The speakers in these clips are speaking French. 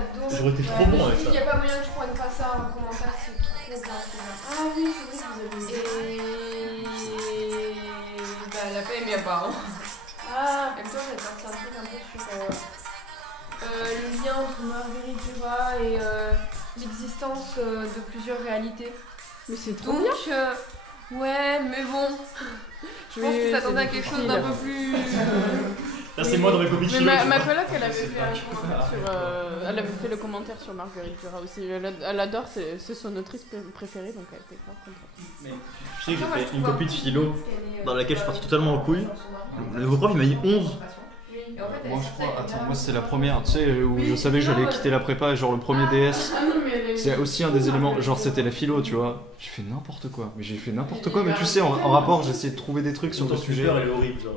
j'adore. J'aurais été trop bon avec ça. Il n'y a pas moyen que je prenne pas ça en commentaire, c'est trop bien. Ah oui, c'est vrai que vous avez Et. Bah, elle a pas aimé apparemment. Ah, En même temps, j'avais sorti un truc un peu sur le lien entre Marguerite Duras et l'existence de plusieurs réalités. mais c'est trop Donc, bien. ouais, mais bon. Je pense que ça tendait à quelque chose d'un peu plus. Là, c'est moi dans mes copies de Mais philo. ma coloc, elle avait fait un commentaire sur, elle avait fait le commentaire sur Marguerite Duras aussi. Elle adore, c'est son autrice préférée, donc elle était grave contente. Mais tu sais que j'ai fait une copie de philo dans laquelle je suis parti totalement en couille. Le nouveau prof il m'a dit 11. Moi je crois, attends, moi c'est la première, tu sais, où je savais que j'allais quitter la prépa, genre le premier DS. Ah non, mais C'est aussi un des éléments, genre c'était la philo, tu vois. J'ai fait n'importe quoi, mais j'ai fait n'importe quoi, mais tu sais, en rapport, j'essayais de trouver des trucs sur le sujet. Elle est horrible, genre.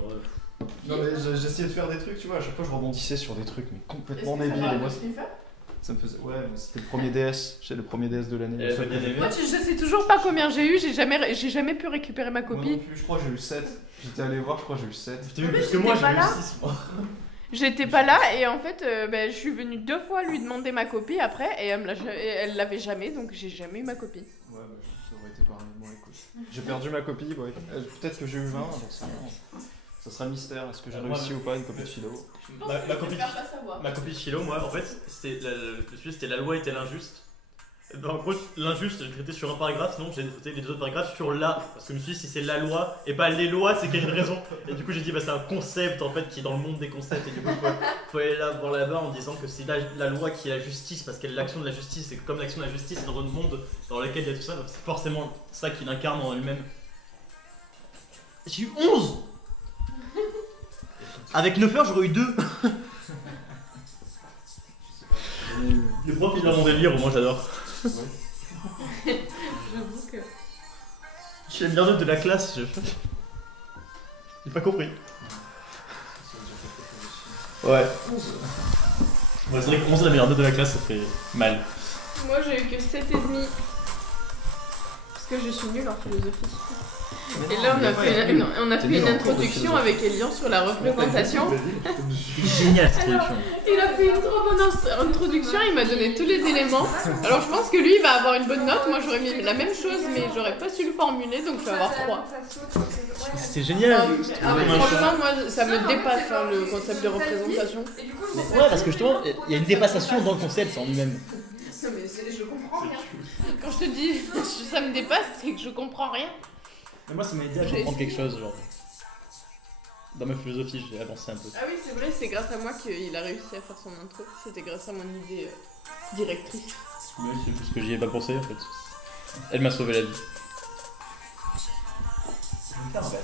Non mais j'essayais de faire des trucs, tu vois, à chaque fois je rebondissais sur des trucs, mais complètement débiles. Et moi, ça me faisait. Ouais, mais c'était le premier DS, c'est le premier DS de l'année. Elle a bien aimé. moi, je sais toujours pas combien j'ai eu, j'ai jamais pu récupérer ma Moi non copie. plus, je crois que j'ai eu 7. J'étais allé voir, je crois que j'ai eu 7. T'as vu plus que moi, j'ai pas eu là. 6 moi. J'étais pas là et en fait, je suis venue 2 fois lui demander ma copie après et elle l'avait jamais, donc j'ai jamais eu ma copie. Ouais, bah ça aurait été pareil. Bon, écoute. J'ai perdu ma copie, ouais. Peut-être que j'ai eu 20, j'en sais rien. Ça sera mystère, est-ce que j'ai réussi ou pas une copie de philo? Ma copie de philo, moi, en fait, le sujet c'était la loi est-elle injuste? En gros, l'injuste, j'ai traité sur un paragraphe, sinon j'ai traité les 2 autres paragraphes sur la. Parce que je me suis dit, si c'est la loi et pas les lois, c'est qu'il y a une raison. Et du coup, j'ai dit, bah, c'est un concept en fait qui est dans le monde des concepts. Et du coup, faut aller là, voir là-bas en disant que c'est la loi qui est la justice. Parce que l'action de la justice, c'est comme l'action de la justice, c'est dans un monde dans lequel il y a tout ça. Donc c'est forcément ça qu'il incarne en lui-même. J'ai eu 11! Avec 9 heures, j'aurais eu 2. Le prof, il a mon délire, moi j'adore. J'avoue que. Je suis la meilleure note de la classe. J'ai pas compris. Ouais. Ouais, c'est vrai que 11 est la meilleure note de la classe, ça fait mal. Moi j'ai eu que 7,5. Parce que je suis nulle en philosophie. Et là on a fait une introduction avec Elian sur la représentation. C'est génial cette introduction. Il a fait une trop bonne introduction, il m'a donné tous les éléments. Alors je pense que lui il va avoir une bonne note, moi j'aurais mis la même chose mais j'aurais pas su le formuler donc je vais avoir 3. C'était génial. Mais franchement moi ça me dépasse hein, le concept de représentation. Ouais, parce que justement, il y a une dépassation dans le concept en lui-même. Non mais je comprends rien. Quand je te dis ça me dépasse, c'est que je comprends rien. Mais moi, ça m'a aidé à comprendre quelque chose, genre. Dans ma philosophie, j'ai avancé un peu. Ah oui, c'est vrai, c'est grâce à moi qu'il a réussi à faire son intro. C'était grâce à mon idée directrice. Oui, c'est parce que j'y ai pas pensé en fait. Elle m'a sauvé la vie. Je vais me faire un verre.